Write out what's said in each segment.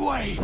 way!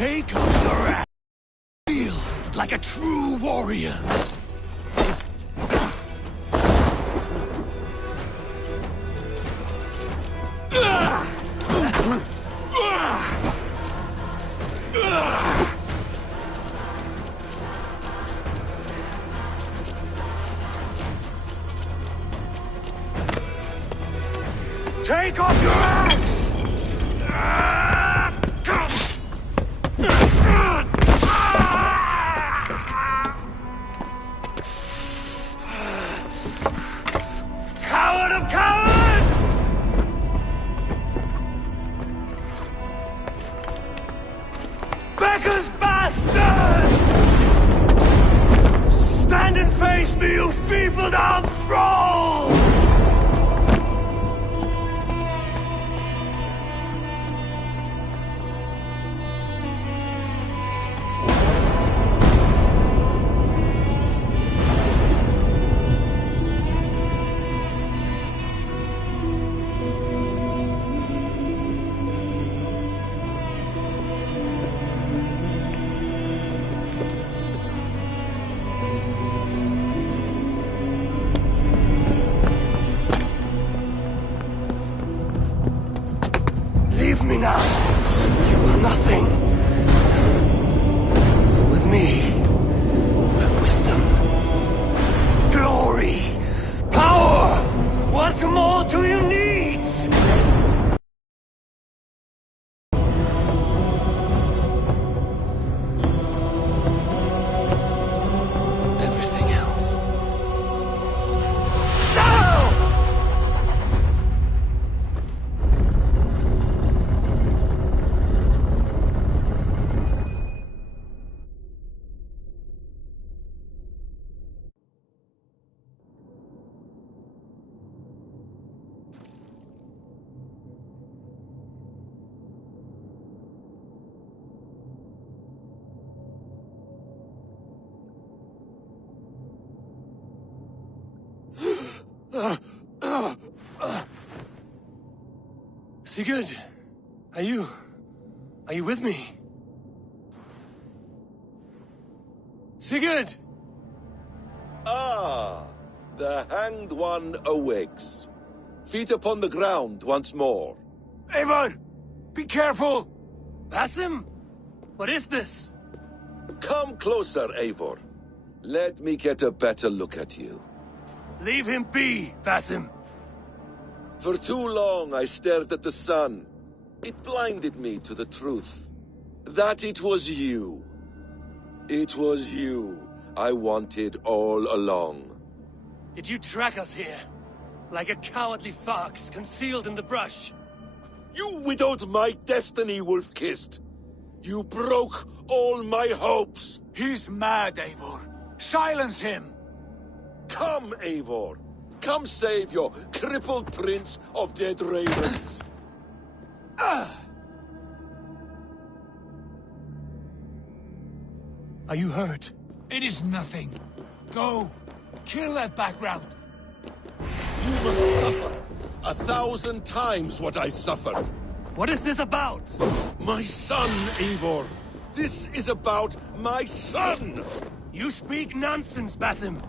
Take up your ass. Feel like a true warrior. Take off your axe! Coward of cowards! Becker's bastard! Stand and face me, you feeble-down thrall! Leave me now. You are nothing. With me, have wisdom, glory, power. What more do you need? Everything else. No! Sigurd, are you with me? Sigurd! Ah, the hanged one awakes. Feet upon the ground once more. Eivor! Be careful! Basim? What is this? Come closer, Eivor. Let me get a better look at you. Leave him be, Basim. For too long I stared at the sun. It blinded me to the truth. That it was you. It was you I wanted all along. Did you track us here? Like a cowardly fox concealed in the brush? You widowed my destiny, Wolf-Kissed. You broke all my hopes. He's mad, Eivor. Silence him! Come, Eivor. Come save your crippled prince of dead ravens. Are you hurt? It is nothing. Go. Kill that background. You must suffer 1,000 times what I suffered. What is this about? My son, Eivor. This is about my son! You speak nonsense, Basim.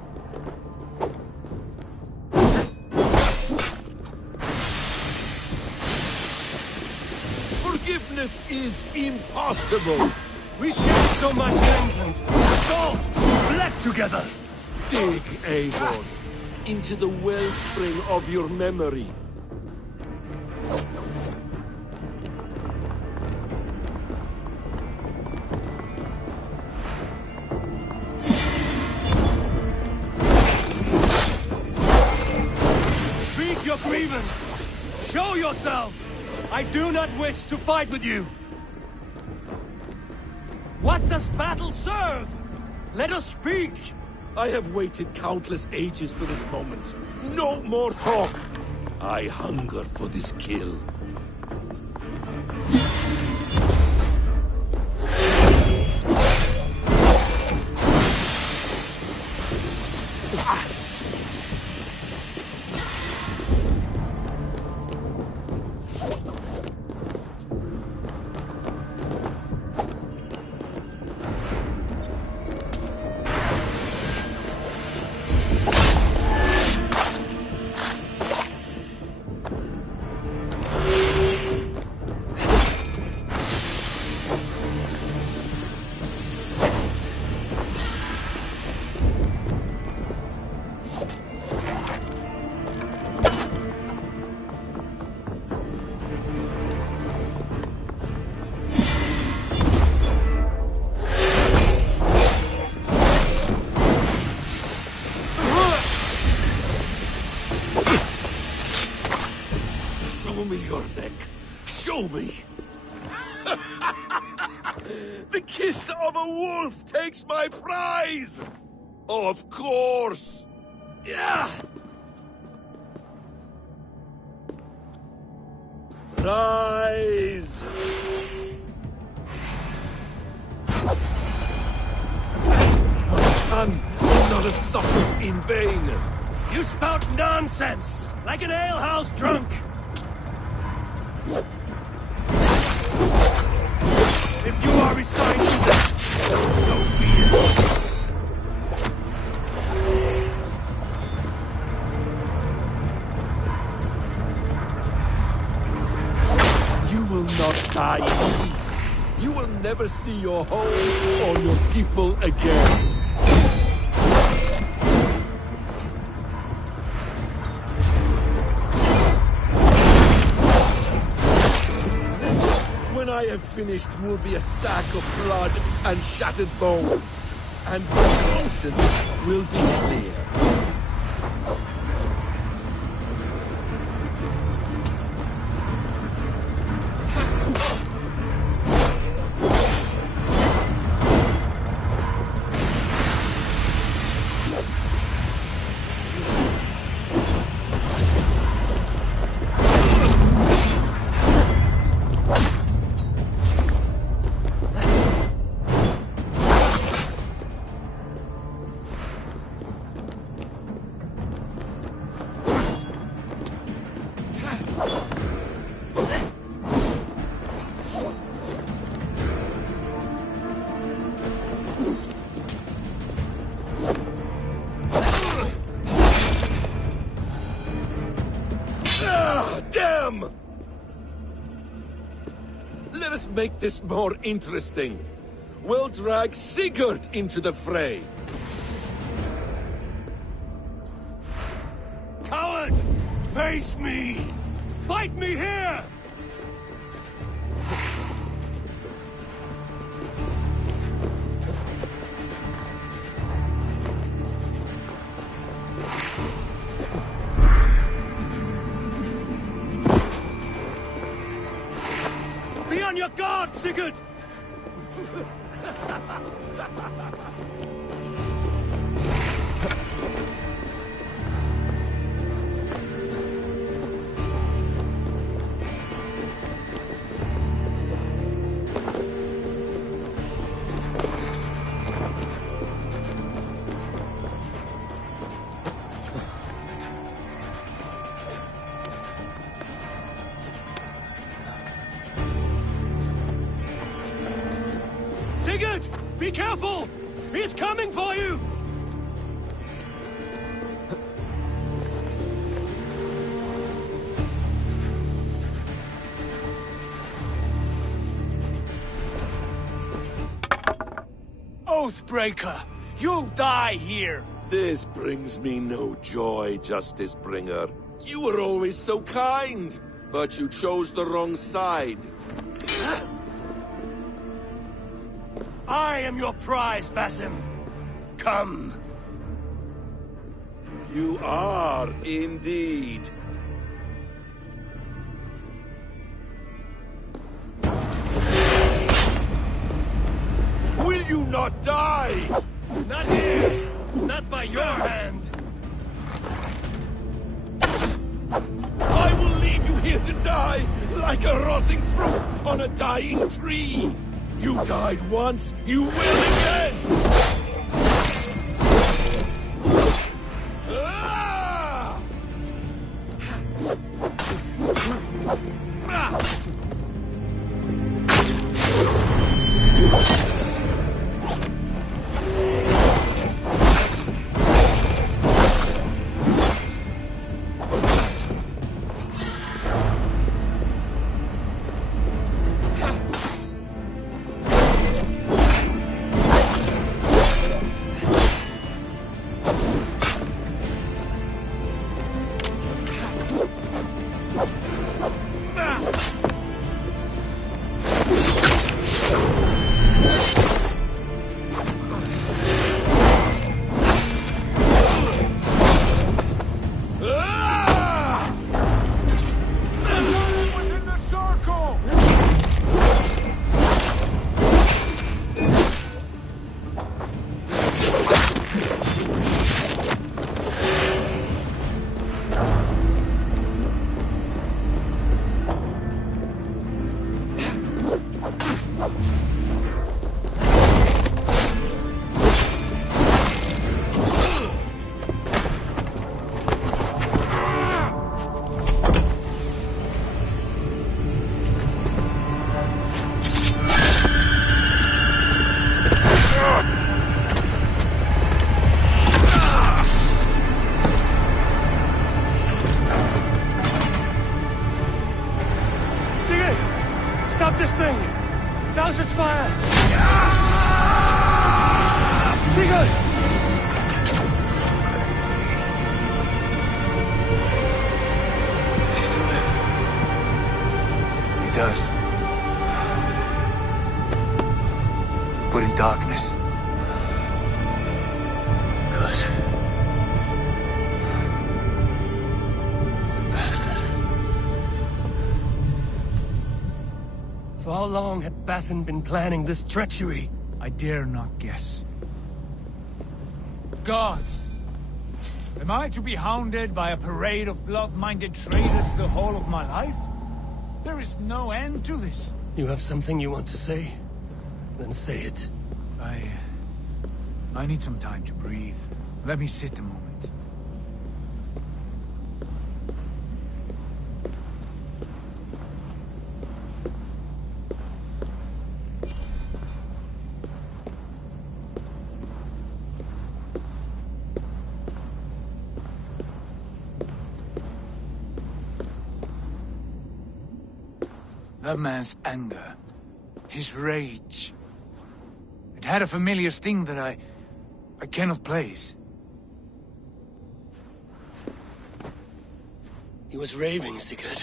Forgiveness is impossible! We shared so much in England. Fought, bled together. Dig, Avon, into the wellspring of your memory. Speak your grievance. Show yourself. I do not wish to fight with you. What does battle serve? Let us speak. I have waited countless ages for this moment. No more talk! I hunger for this kill. Show me your neck. Show me. The kiss of a wolf takes my prize! Of course! Yeah. Rise! My son will not have suffered in vain! You spout nonsense, like an alehouse drunk. If you are resigned to this, so be it. You will not die in peace. You will never see your home or your people again. When I have finished, you will be a sack of blood and shattered bones. And the ocean will be clear. Damn! Let us make this more interesting. We'll drag Sigurd into the fray. Coward! Face me! Fight me here! Be on your guard, Sigurd! Sigurd! Be careful! He's coming for you! Oathbreaker! You'll die here! This brings me no joy, Justice Bringer. You were always so kind, but you chose the wrong side. I am your prize, Basim. Come. You are indeed. Will you not die? Not here! Not by your hand! I will leave you here to die, like a rotting fruit on a dying tree. You died once, you will again! Ah! Stop this thing! Douse its fire! Sigurd! Does he still live? He does. But in darkness. Good. For how long had Basin been planning this treachery? I dare not guess. Gods! Am I to be hounded by a parade of blood-minded traitors the whole of my life? There is no end to this. You have something you want to say? Then say it. I need some time to breathe. Let me sit a moment. That man's anger, his rage, it had a familiar sting that I cannot place. He was raving, Sigurd.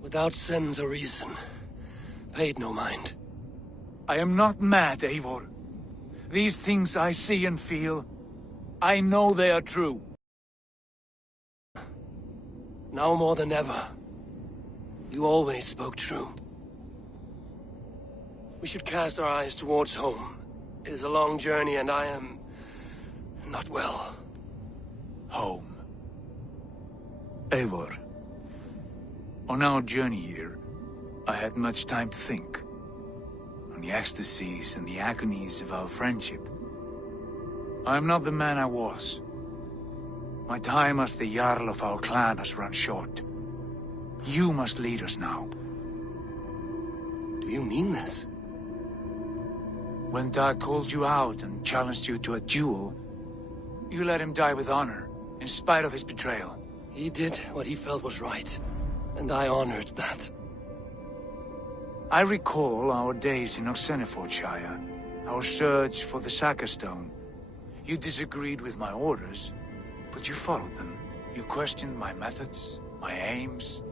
Without sense or reason. Paid no mind. I am not mad, Eivor. These things I see and feel, I know they are true. Now more than ever. You always spoke true. We should cast our eyes towards home. It is a long journey and I am... not well. Home. Eivor. On our journey here, I had much time to think. On the ecstasies and the agonies of our friendship. I am not the man I was. My time as the Jarl of our clan has run short. You must lead us now. Do you mean this? When Dag called you out and challenged you to a duel, you let him die with honor, in spite of his betrayal. He did what he felt was right, and I honored that. I recall our days in Oxenfordshire, our search for the Saka Stone. You disagreed with my orders, but you followed them. You questioned my methods, my aims,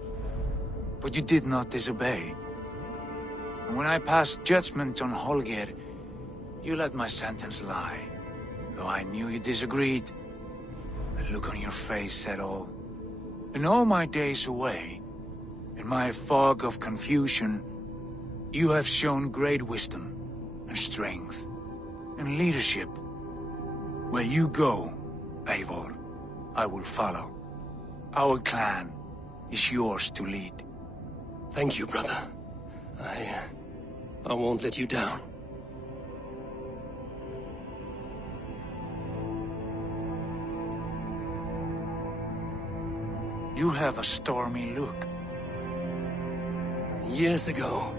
but you did not disobey. And when I passed judgment on Holger, you let my sentence lie. Though I knew you disagreed, the look on your face said all. In all my days away, in my fog of confusion, you have shown great wisdom and strength and leadership. Where you go, Eivor, I will follow. Our clan is yours to lead. Thank you, brother. I won't let you down. You have a stormy look. Years ago,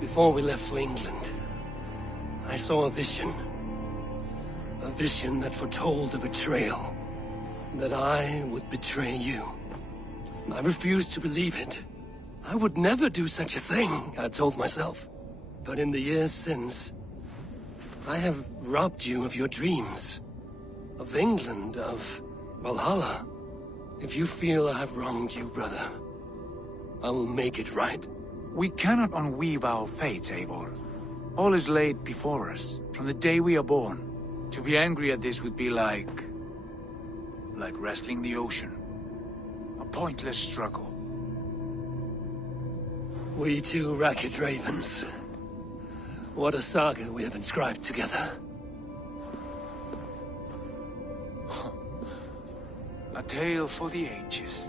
before we left for England, I saw a vision. A vision that foretold a betrayal. That I would betray you. I refused to believe it. I would never do such a thing, I told myself. But in the years since, I have robbed you of your dreams. Of England, of Valhalla. If you feel I have wronged you, brother, I will make it right. We cannot unweave our fates, Eivor. All is laid before us, from the day we are born. To be angry at this would be like wrestling the ocean. A pointless struggle. We two ragged ravens. What a saga we have inscribed together. A tale for the ages.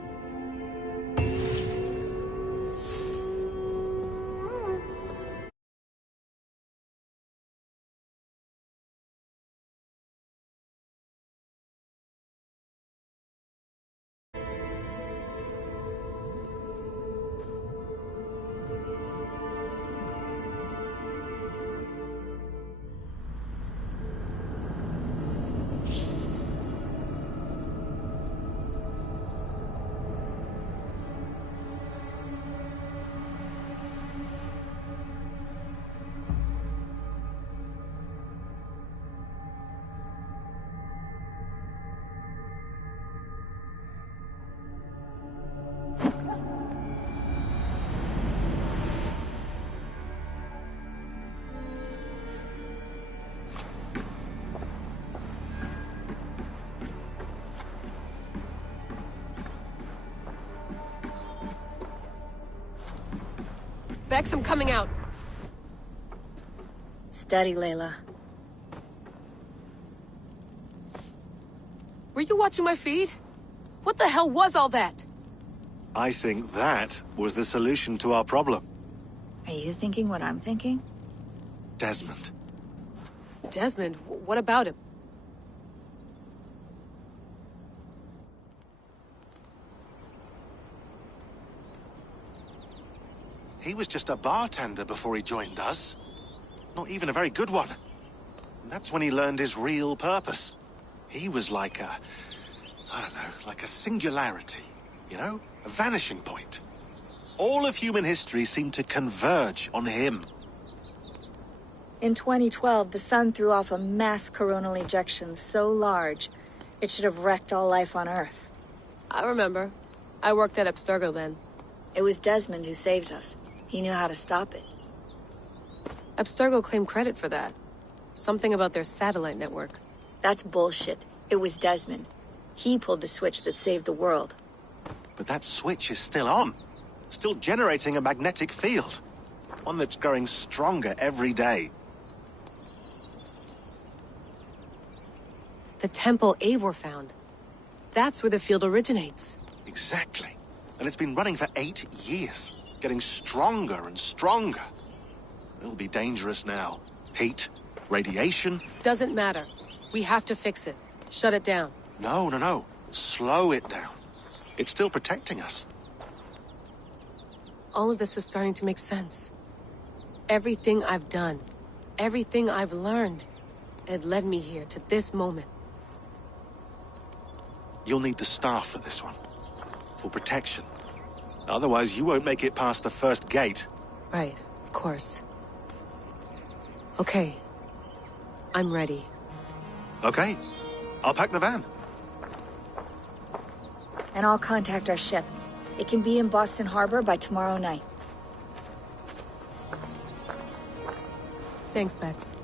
Bex, I'm coming out. Steady, Layla. Were you watching my feed? What the hell was all that? I think that was the solution to our problem. Are you thinking what I'm thinking? Desmond. Desmond? What about him? He was just a bartender before he joined us. Not even a very good one. And that's when he learned his real purpose. He was like a... I don't know, like a singularity, you know? A vanishing point. All of human history seemed to converge on him. In 2012, the sun threw off a mass coronal ejection so large, it should have wrecked all life on Earth. I remember. I worked at Abstergo then. It was Desmond who saved us. He knew how to stop it. Abstergo claimed credit for that. Something about their satellite network. That's bullshit. It was Desmond. He pulled the switch that saved the world. But that switch is still on. Still generating a magnetic field. One that's growing stronger every day. The temple Eivor found. That's where the field originates. Exactly. And it's been running for 8 years. Getting stronger and stronger. It'll be dangerous now. Heat, radiation... Doesn't matter. We have to fix it. Shut it down. No. Slow it down. It's still protecting us. All of this is starting to make sense. Everything I've done, everything I've learned, it led me here to this moment. You'll need the staff for this one. For protection. Otherwise, you won't make it past the first gate. Right, of course. Okay, I'm ready. Okay. I'll pack the van. And I'll contact our ship. It can be in Boston Harbor by tomorrow night. Thanks, Bex.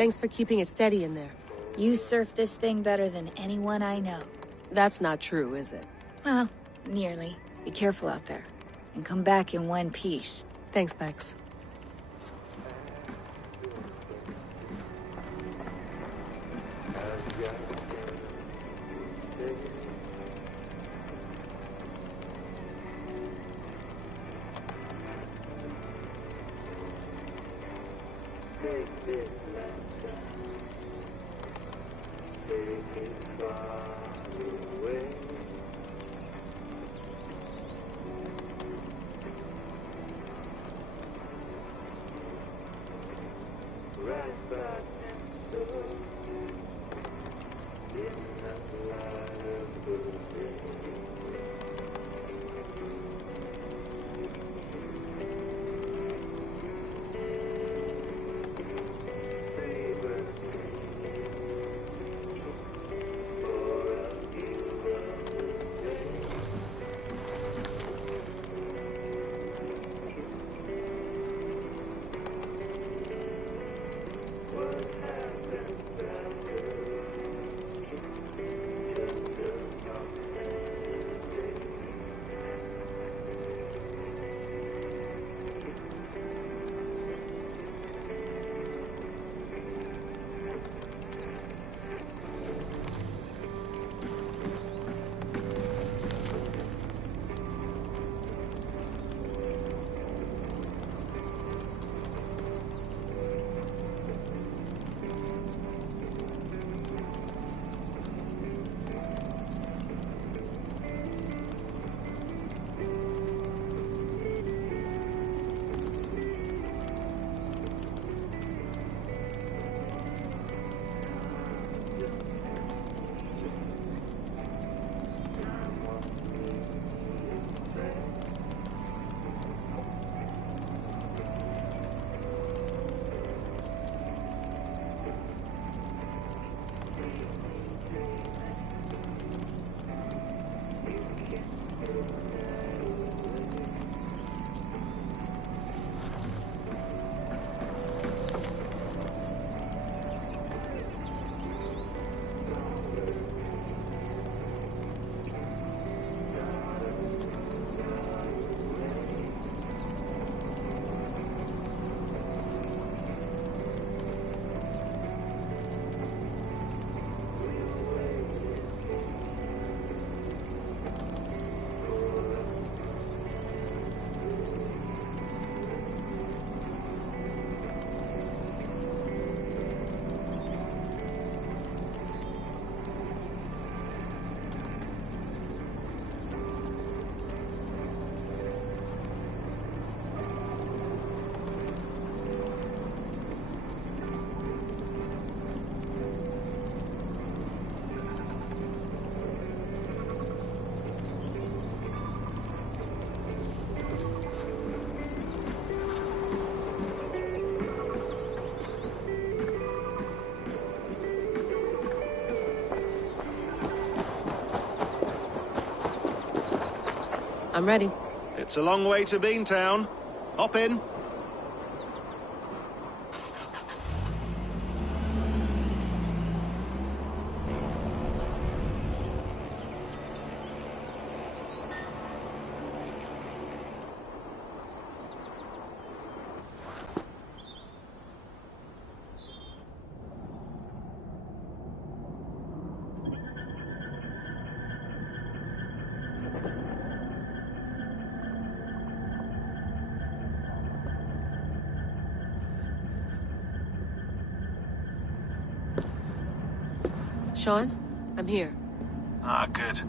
Thanks for keeping it steady in there. You surf this thing better than anyone I know. That's not true, is it? Well, nearly. Be careful out there. And come back in one piece. Thanks, Bex. I'm ready. It's a long way to Beantown. Hop in. Sean, I'm here. Ah, good.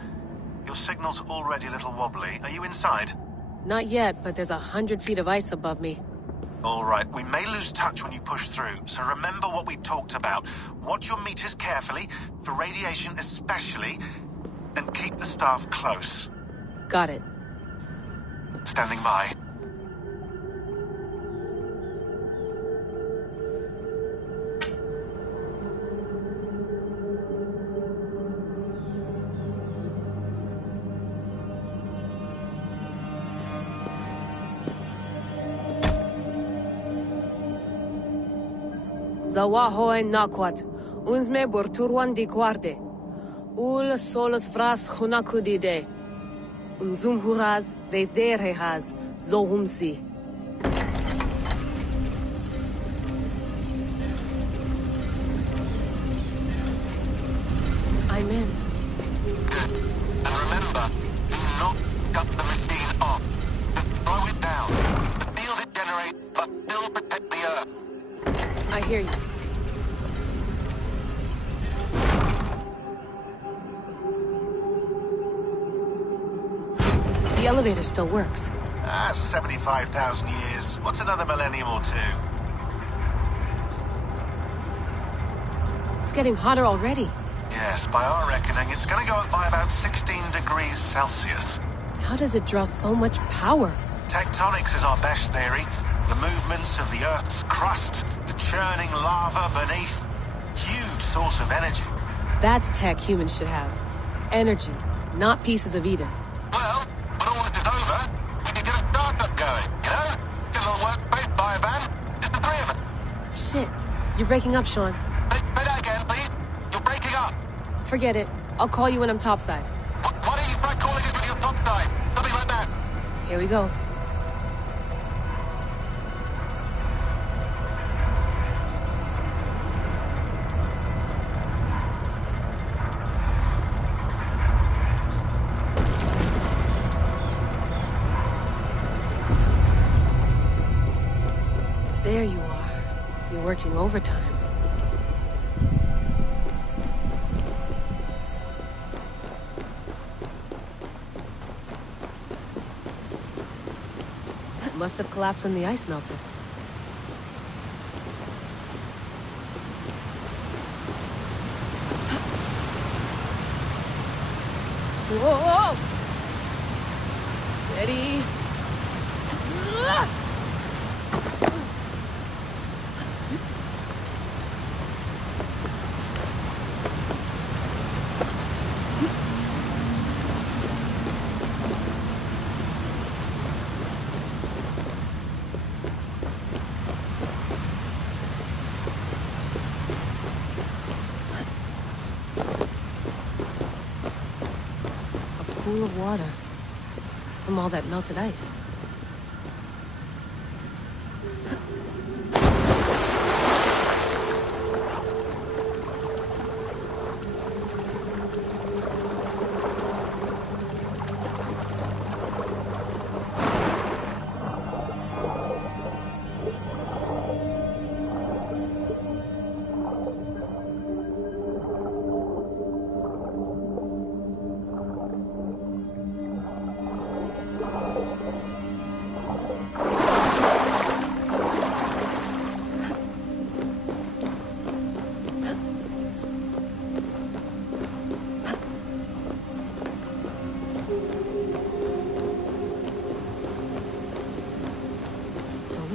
Your signal's already a little wobbly. Are you inside? Not yet, but there's 100 feet of ice above me. All right, we may lose touch when you push through, so remember what we talked about. Watch your meters carefully, for radiation especially, and keep the staff close. Got it. Standing by. Zawahoy nakwat, unsme borturwan di guarde. Ul solos vras hunakudide. Unzum huraz, desderehaz, zohumsi. I'm in. Good. And remember, do not cut the machine off. Just throw it down. The field it generates must still protect the Earth. I hear you. The elevator still works. 75,000 years. What's another millennium or two? It's getting hotter already. Yes, by our reckoning, it's gonna go up by about 16 degrees Celsius. How does it draw so much power? Tectonics is our best theory. The movements of the Earth's crust, the churning lava beneath. Huge source of energy. That's tech humans should have. Energy, not pieces of Eden. Well, when all this is over, we can get a startup going, you know? Get a little workspace, buy a van, just the three of us. Shit, you're breaking up, Sean. Say that again, please. You're breaking up. Forget it. I'll call you when I'm topside. Why don't you try calling us when you're topside? Something like that. Here we go. There you are. You're working overtime. It must have collapsed when the ice melted. Whoa! Steady. Pool of water from all that melted ice.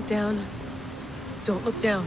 Down. Don't look down.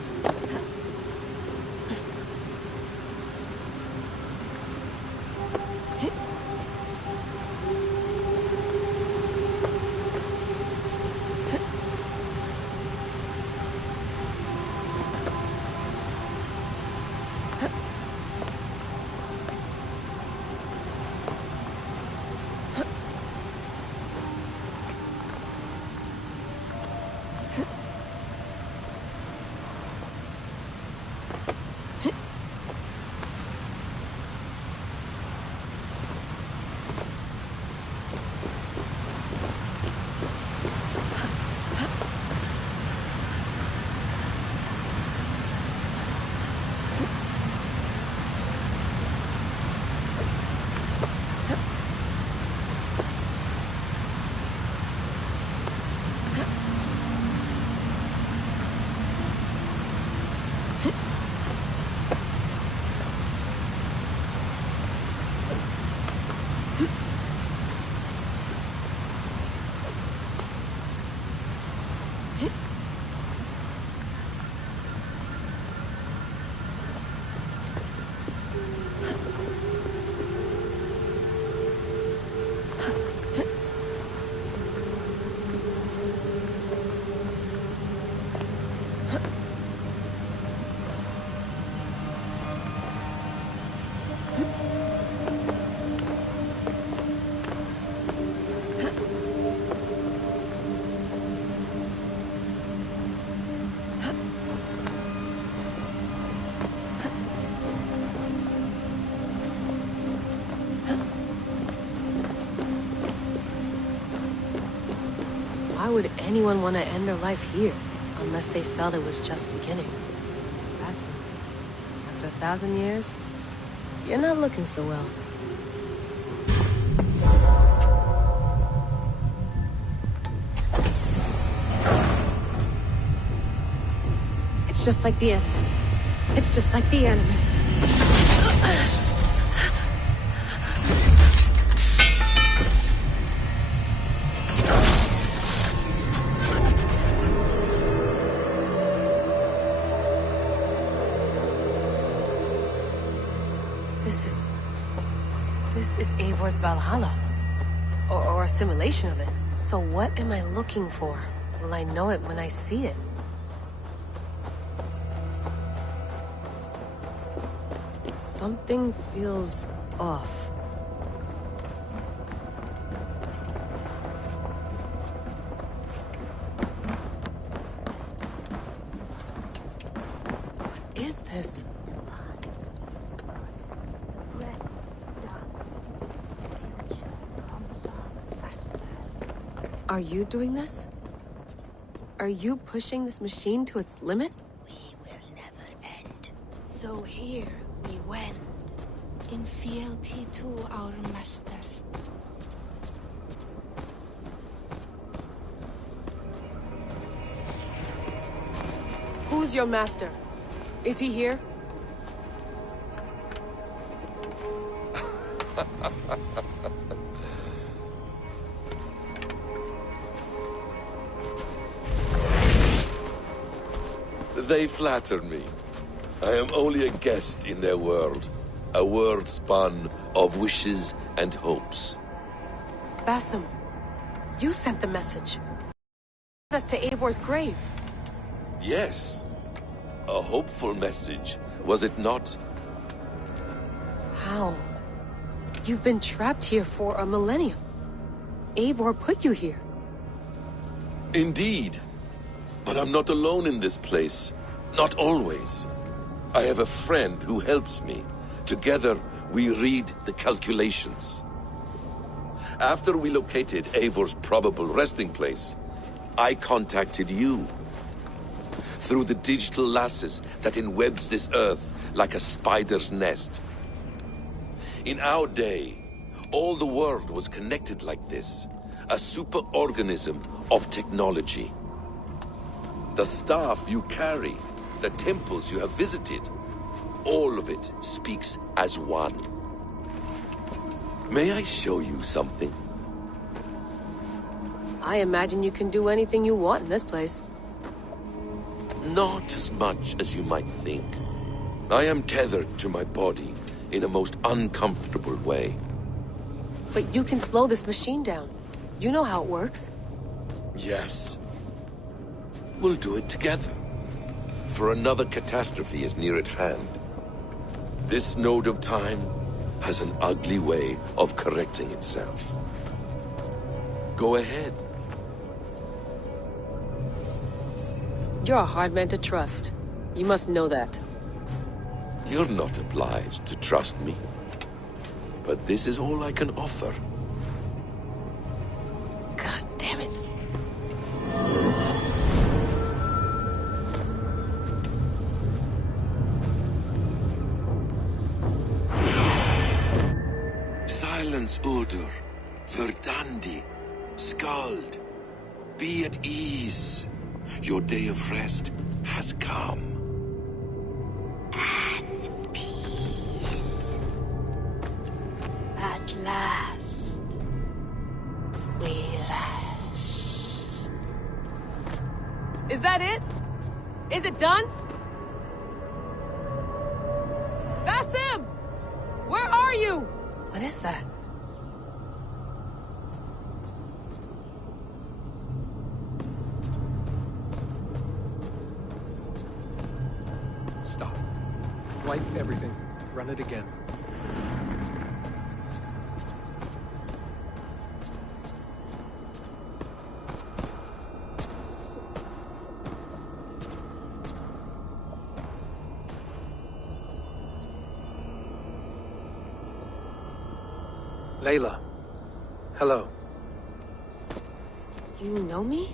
Why would anyone want to end their life here? Unless they felt it was just beginning. Basim, after 1,000 years, you're not looking so well. It's just like the Animus. It's just like the Animus. This is Eivor's Valhalla. Or a simulation of it. So what am I looking for? Will I know it when I see it? Something feels off. What is this? Are you doing this? Are you pushing this machine to its limit? We will never end. So here we wend, in fealty to our master. Who's your master? Is he here? They flatter me. I am only a guest in their world. A world spun of wishes and hopes. Basim, you sent the message. Us to Eivor's grave. Yes. A hopeful message, was it not? How? You've been trapped here for a millennium. Eivor put you here. Indeed. But I'm not alone in this place. Not always. I have a friend who helps me. Together, we read the calculations. After we located Eivor's probable resting place, I contacted you. Through the digital lasses that enwebs this earth like a spider's nest. In our day, all the world was connected like this. A superorganism of technology. The staff you carry, the temples you have visited, all of it speaks as one. May I show you something? I imagine you can do anything you want in this place. Not as much as you might think. I am tethered to my body in a most uncomfortable way. But you can slow this machine down. You know how it works. Yes. We'll do it together. For another catastrophe is near at hand. This node of time has an ugly way of correcting itself. Go ahead. You're a hard man to trust. You must know that. You're not obliged to trust me. But this is all I can offer. God damn it. Silence, Udur. Verdandi. Skald. Be at ease. Your day of rest has come. At peace. At last. We rest. Is that it? Is it done? Basim! Where are you? What is that? Stop. Wipe everything. Run it again. Layla. Hello. You know me?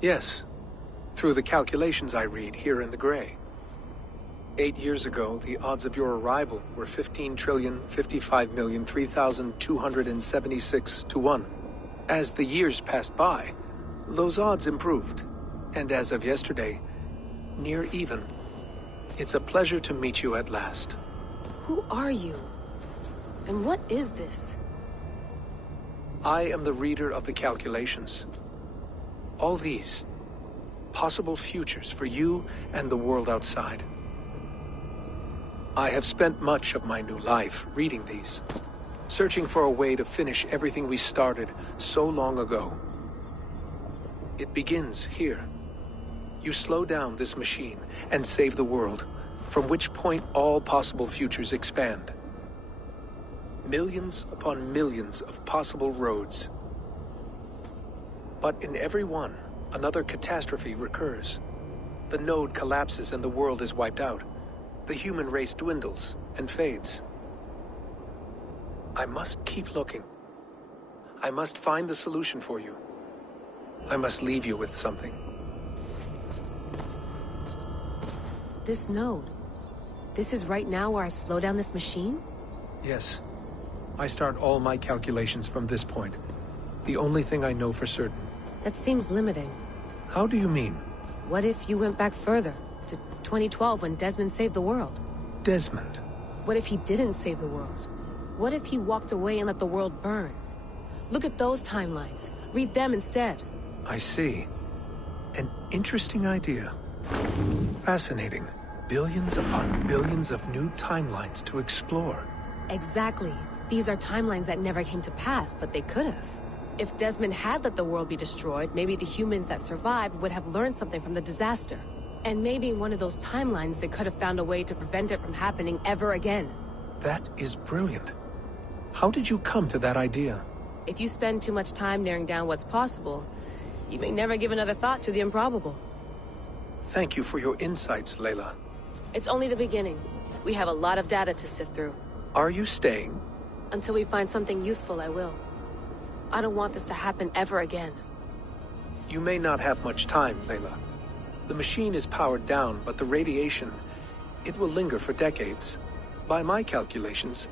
Yes. Through the calculations I read here in the gray. 8 years ago, the odds of your arrival were 15,055,003,276 to 1. As the years passed by, those odds improved. And as of yesterday, near even. It's a pleasure to meet you at last. Who are you? And what is this? I am the reader of the calculations. All these, possible futures for you and the world outside. I have spent much of my new life reading these, searching for a way to finish everything we started so long ago. It begins here. You slow down this machine and save the world, from which point all possible futures expand. Millions upon millions of possible roads. But in every one, another catastrophe recurs. The node collapses and the world is wiped out. The human race dwindles and fades. I must keep looking. I must find the solution for you. I must leave you with something. This node. This is right now where I slow down this machine? Yes. I start all my calculations from this point. The only thing I know for certain. That seems limiting. How do you mean? What if you went back further, to 2012 when Desmond saved the world? Desmond? What if he didn't save the world? What if he walked away and let the world burn? Look at those timelines. Read them instead. I see. An interesting idea. Fascinating. Billions upon billions of new timelines to explore. Exactly. These are timelines that never came to pass, but they could have. If Desmond had let the world be destroyed, maybe the humans that survived would have learned something from the disaster. And maybe in one of those timelines they could have found a way to prevent it from happening ever again. That is brilliant. How did you come to that idea? If you spend too much time narrowing down what's possible, you may never give another thought to the improbable. Thank you for your insights, Layla. It's only the beginning. We have a lot of data to sift through. Are you staying? Until we find something useful, I will. I don't want this to happen ever again. You may not have much time, Layla. The machine is powered down, but the radiation, it will linger for decades. By my calculations,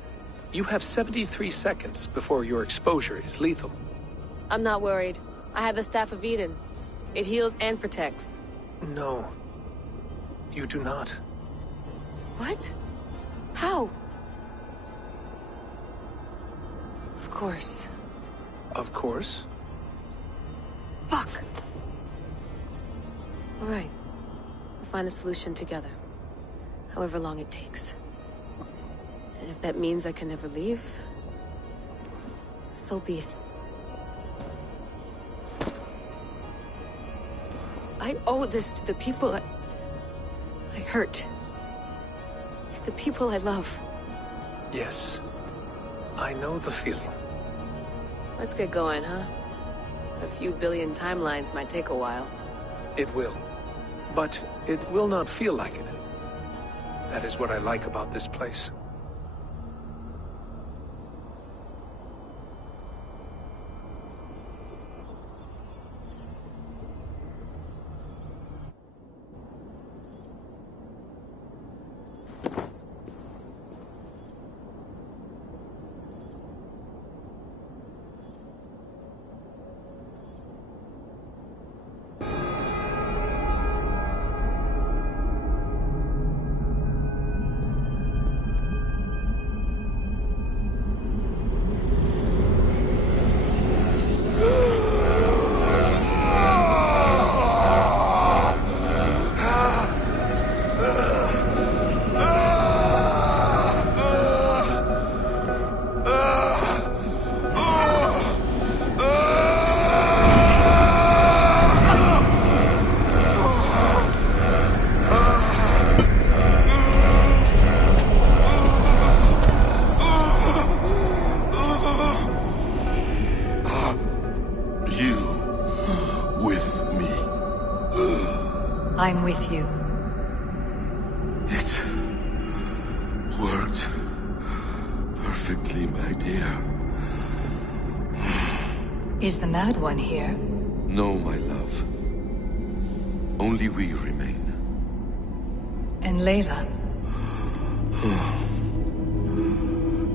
you have 73 seconds before your exposure is lethal. I'm not worried. I have the Staff of Eden. It heals and protects. No. You do not. What? How? Of course. Of course. Fuck! All right. We'll find a solution together. However long it takes. And if that means I can never leave, so be it. I owe this to the people I hurt. The people I love. Yes. I know the feeling. Let's get going, huh? A few billion timelines might take a while. It will. But it will not feel like it. That is what I like about this place. I'm with you. It worked perfectly, my dear. Is the Mad One here? No, my love. Only we remain. And Layla?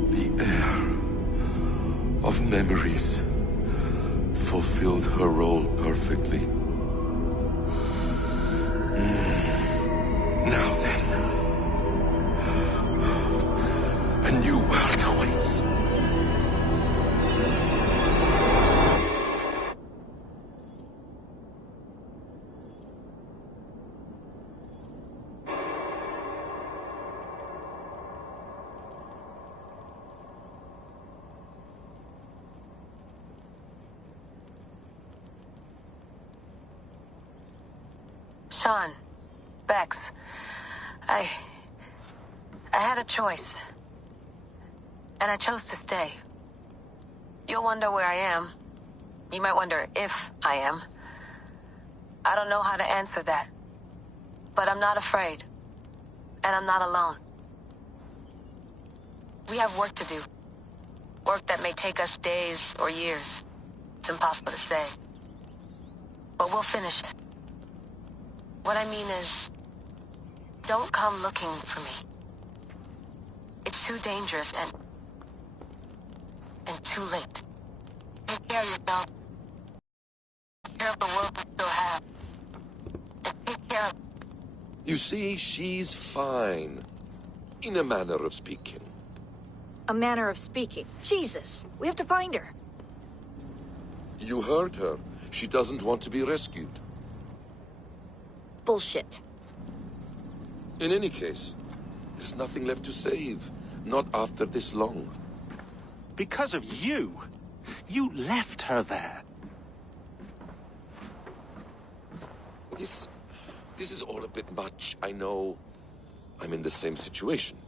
The air of memories fulfilled her role perfectly. Now then, a new world awaits. Sean, Bex, I had a choice. And I chose to stay. You'll wonder where I am. You might wonder if I am. I don't know how to answer that. But I'm not afraid. And I'm not alone. We have work to do. Work that may take us days or years. It's impossible to say. But we'll finish it. What I mean is, don't come looking for me. It's too dangerous and too late. Take care of yourself. Take care of the world we still have. And take care of... You see, she's fine. In a manner of speaking. A manner of speaking. Jesus, we have to find her. You heard her. She doesn't want to be rescued. Bullshit. In any case, there's nothing left to save. Not after this long. Because of you. You left her there. This is all a bit much, I know. I'm in the same situation.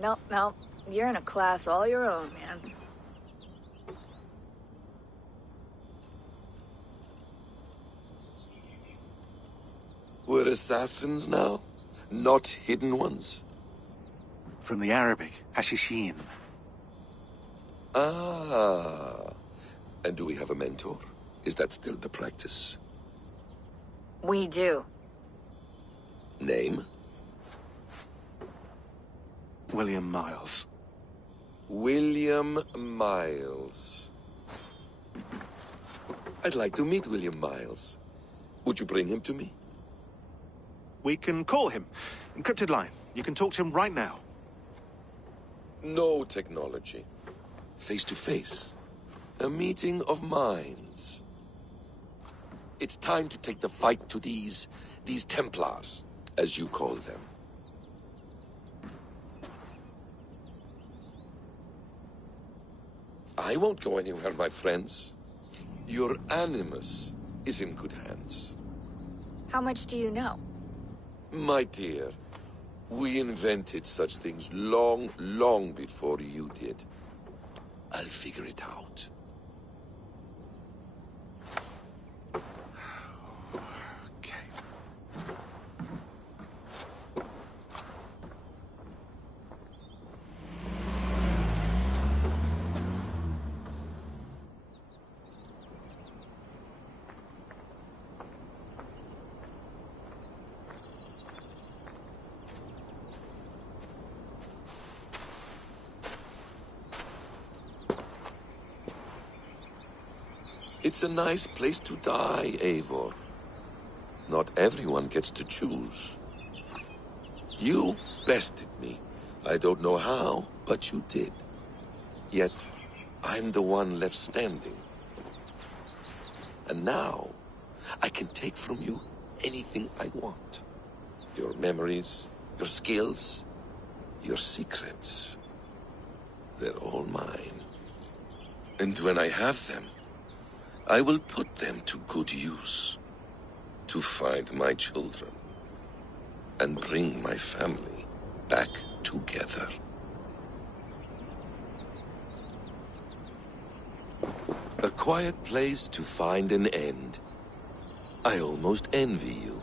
No. You're in a class all your own, man. We're assassins now? Not hidden ones? From the Arabic, Hashishin. Ah. And do we have a mentor? Is that still the practice? We do. Name? William Miles. William Miles. I'd like to meet William Miles. Would you bring him to me? We can call him. Encrypted line. You can talk to him right now. No technology. Face to face. A meeting of minds. It's time to take the fight to these Templars, as you call them. I won't go anywhere, my friends. Your animus is in good hands. How much do you know? My dear, we invented such things long, long before you did. I'll figure it out. Okay. It's a nice place to die, Eivor. Not everyone gets to choose. You bested me. I don't know how, but you did. Yet, I'm the one left standing. And now, I can take from you anything I want. Your memories, your skills, your secrets. They're all mine. And when I have them, I will put them to good use. To find my children. And bring my family back together. A quiet place to find an end. I almost envy you.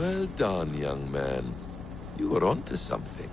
Well done, young man. You were onto something.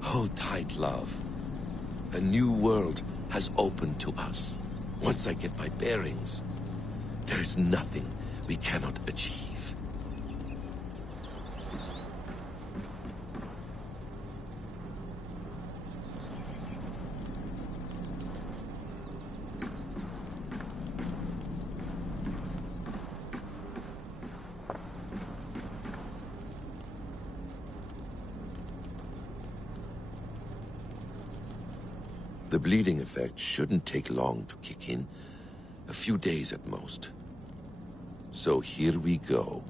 Hold tight, love. A new world has opened to us. Once I get my bearings, there is nothing we cannot achieve. The bleeding effect shouldn't take long to kick in. A few days at most. So here we go.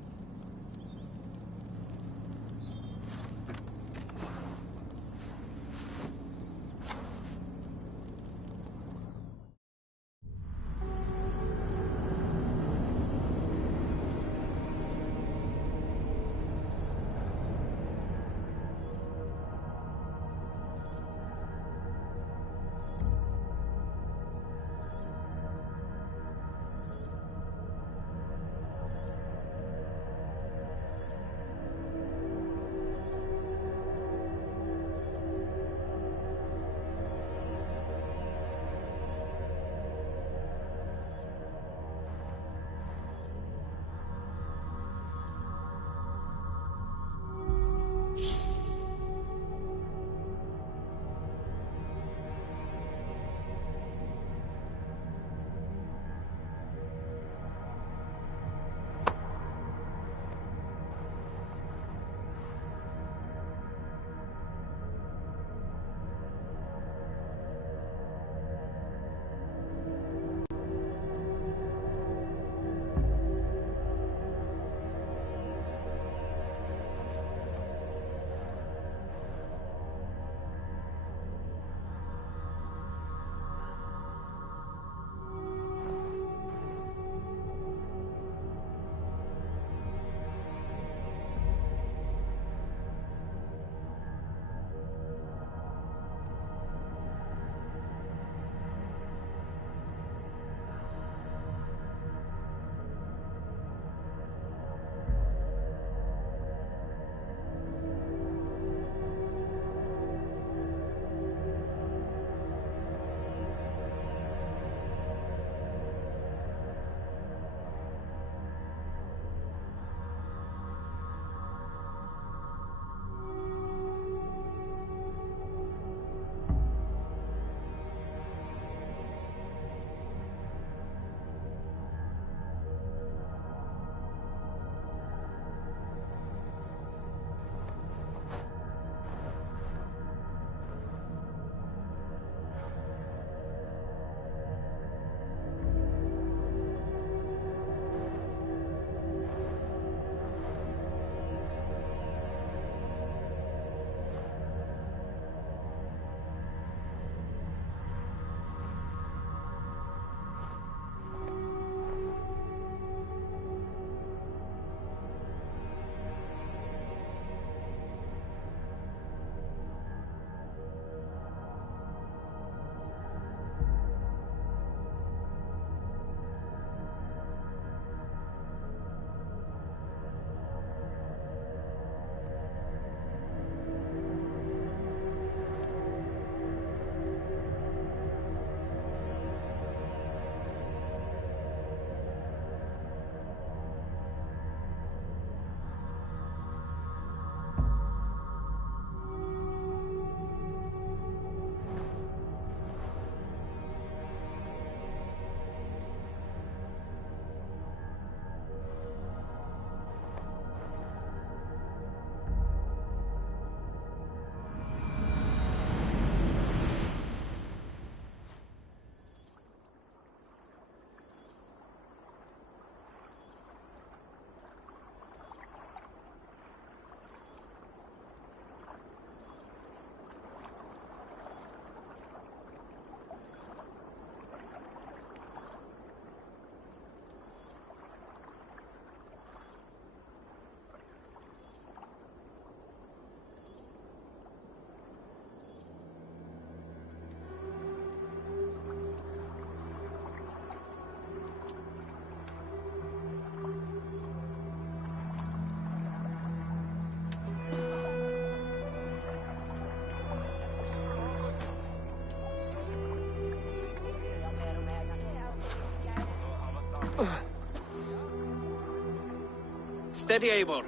Steady, Eivor.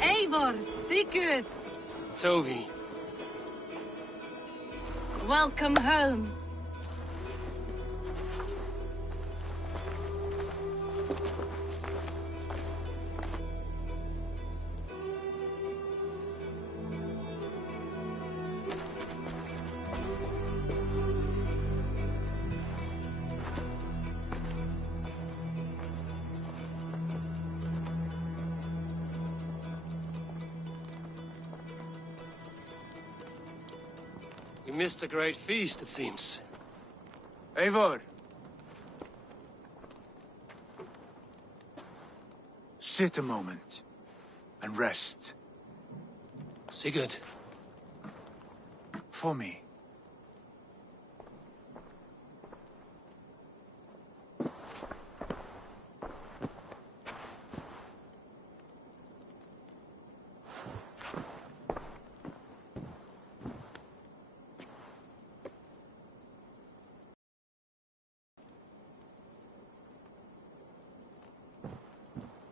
Eivor, Sigurd, Tovi. welcome home. You missed a great feast, it seems. Eivor! Sit a moment and rest. Sigurd. For me.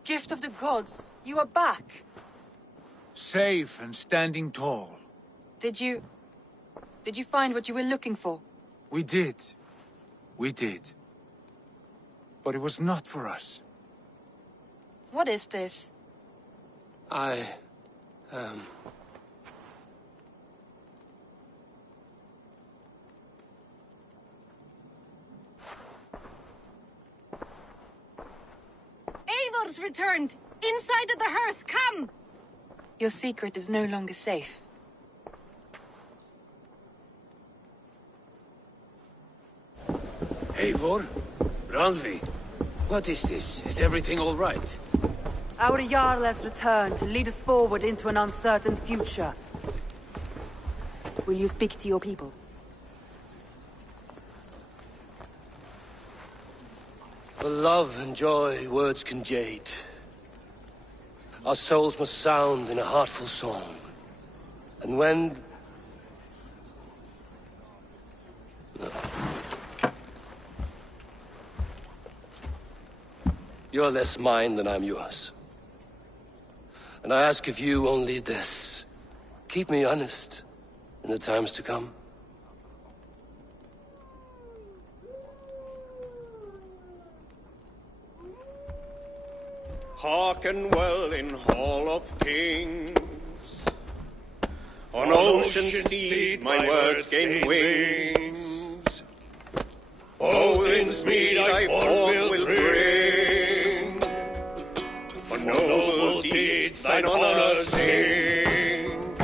Gift of the gods, you are back. Safe and standing tall. Did you find what you were looking for? We did. We did. But it was not for us. What is this? Eivor's returned! Inside of the hearth, come! Your secret is no longer safe. Eivor? Randvi? What is this? Is everything all right? Our Jarl has returned to lead us forward into an uncertain future. Will you speak to your people? For love and joy, words can jade. Our souls must sound in a heartful song. And when... You're less mine than I'm yours. And I ask of you only this. Keep me honest in the times to come. Hearken well in Hall of Kings. On ocean steed my words gain wings. Odin's mead I forth will bring. For noble deeds thine honor sing.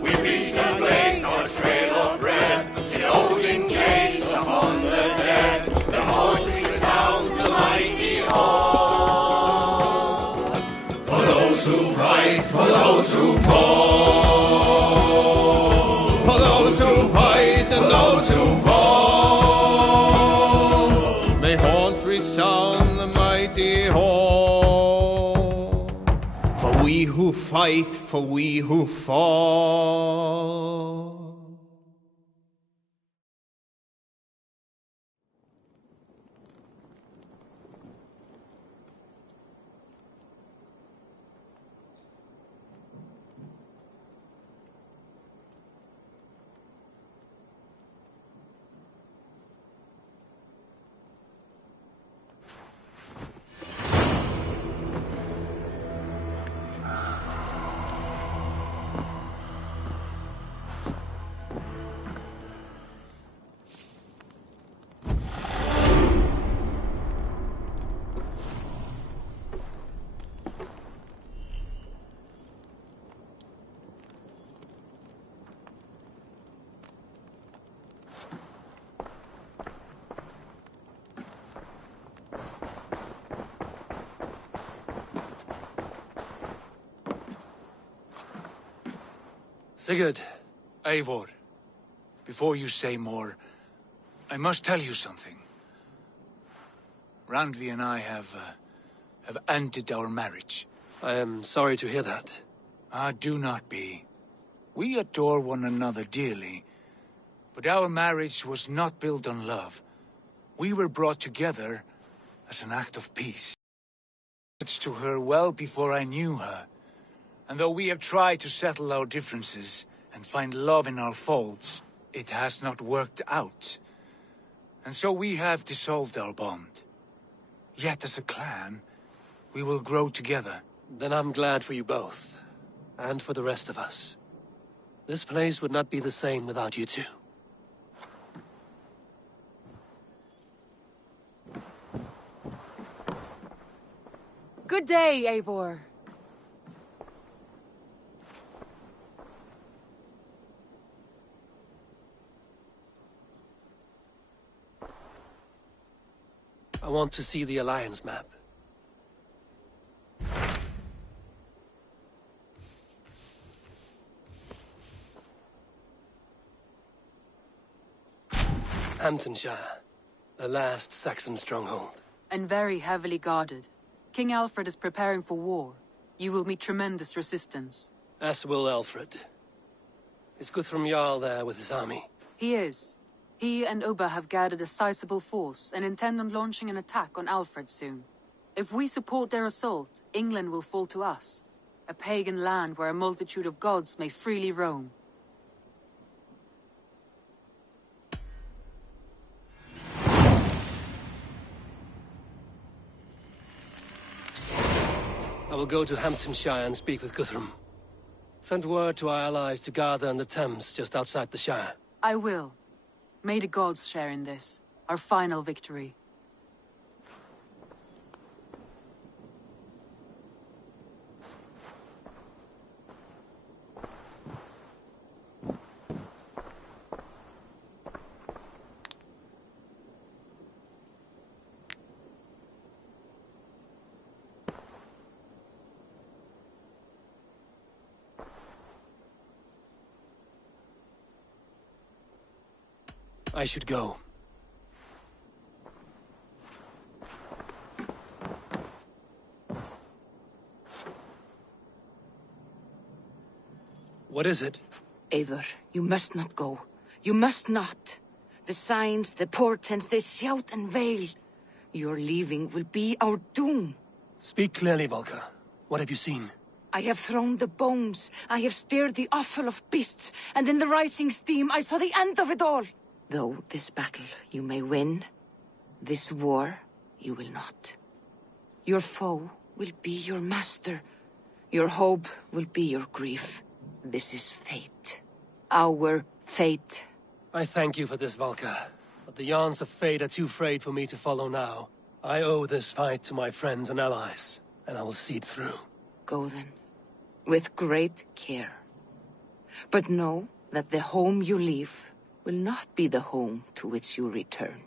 We reach and blaze our trail of red, till Odin gaze upon the dead. The voice resounds the mighty hall. For those who fight, for those who fall. For those who fight and those who fall. May horns resound the mighty hall. For we who fight, for we who fall. Sigurd. Eivor, before you say more, I must tell you something. Randvi and I have ended our marriage. I am sorry to hear that. Ah, do not be. We adore one another dearly, but our marriage was not built on love. We were brought together as an act of peace. It's to her well before I knew her, and though we have tried to settle our differences and find love in our faults, it has not worked out. And so we have dissolved our bond. Yet as a clan, we will grow together. Then I'm glad for you both, and for the rest of us. This place would not be the same without you two. Good day, Eivor. I want to see the Alliance map. Hamptonshire, the last Saxon stronghold. And very heavily guarded. King Alfred is preparing for war. You will meet tremendous resistance. As will Alfred. Is Guthrum Jarl there with his army? He is. He and Ubba have gathered a sizable force and intend on launching an attack on Alfred soon. If we support their assault, England will fall to us. A pagan land where a multitude of gods may freely roam. I will go to Hamptonshire and speak with Guthrum. Send word to our allies to gather on the Thames just outside the Shire. I will. May the gods share in this, our final victory. I should go. What is it? Eivor, you must not go. You must not. The signs, the portents, they shout and wail. Your leaving will be our doom. Speak clearly, Volker. What have you seen? I have thrown the bones. I have stirred the offal of beasts. And in the rising steam, I saw the end of it all. Though this battle you may win, this war you will not. Your foe will be your master. Your hope will be your grief. This is fate. Our fate. I thank you for this, Volker. But the yarns of fate are too frayed for me to follow now. I owe this fight to my friends and allies, and I will see it through. Go then, with great care. But know that the home you leave will not be the home to which you return.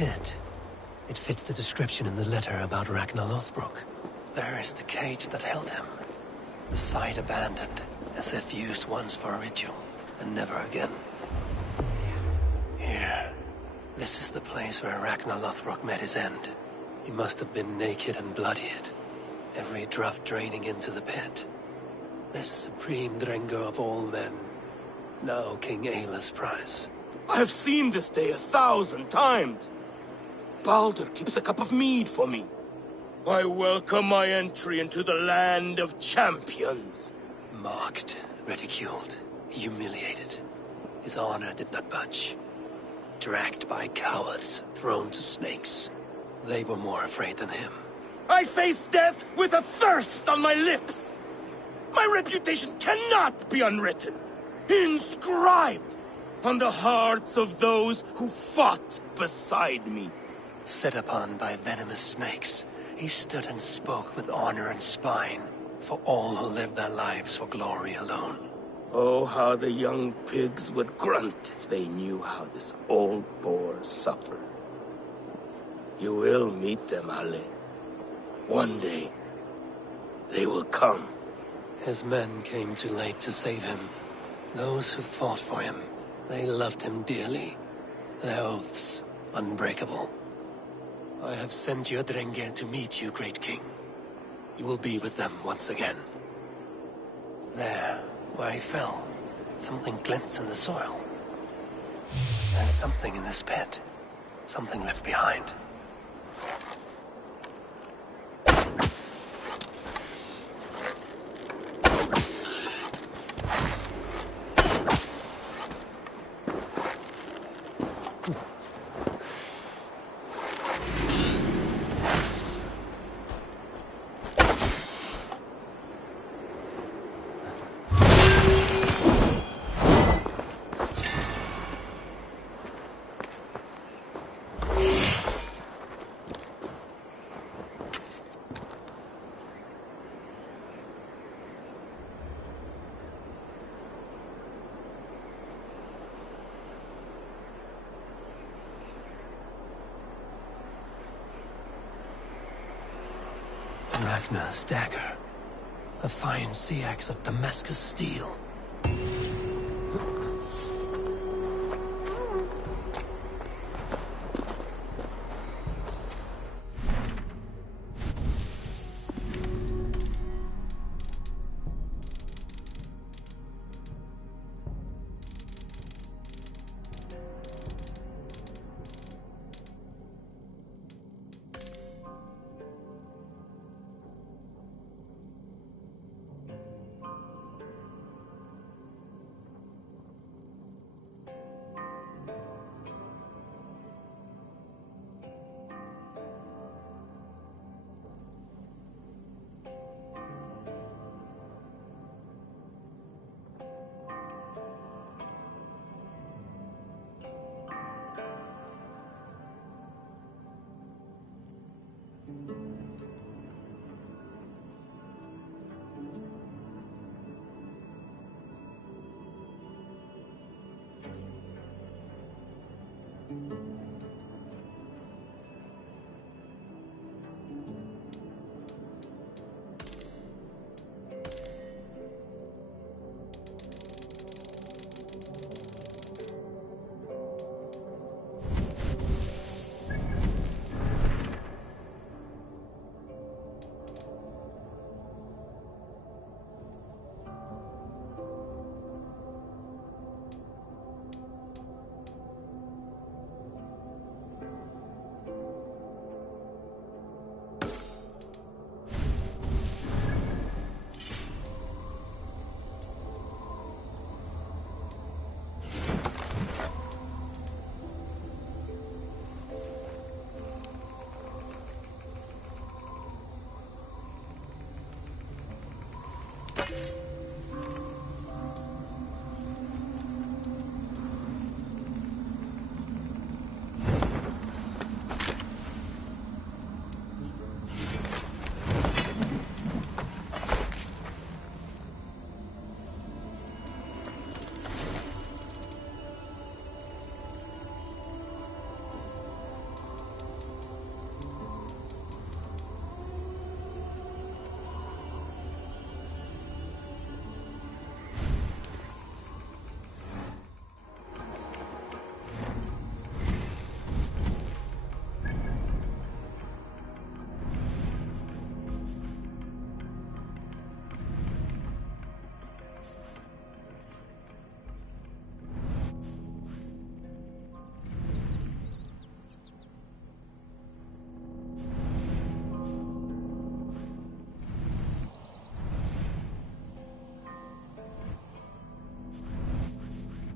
pit. It fits the description in the letter about Ragnar Lothbrok. There is the cage that held him. The site abandoned, as if used once for a ritual, and never again. Here. This is the place where Ragnar Lothbrok met his end. He must have been naked and bloodied, every drop draining into the pit. This supreme Drengur of all men, now King Ayla's prize. I have seen this day 1,000 times. Baldur keeps a cup of mead for me. I welcome my entry into the land of champions. Mocked, ridiculed, humiliated. His honor did not budge. Dragged by cowards, thrown to snakes. They were more afraid than him. I face death with a thirst on my lips. My reputation cannot be unwritten. Inscribed on the hearts of those who fought beside me. Set upon by venomous snakes, he stood and spoke with honor and spine, for all who lived their lives for glory alone. Oh, how the young pigs would grunt if they knew how this old boar suffered. You will meet them, Ale. One day, they will come. His men came too late to save him. Those who fought for him, they loved him dearly. Their oaths, unbreakable. I have sent your Drengir to meet you, great king. You will be with them once again. There, where he fell, something glints in the soil. There's something in this pit. Something left behind. Ragnar's dagger. A fine sea axe of Damascus steel.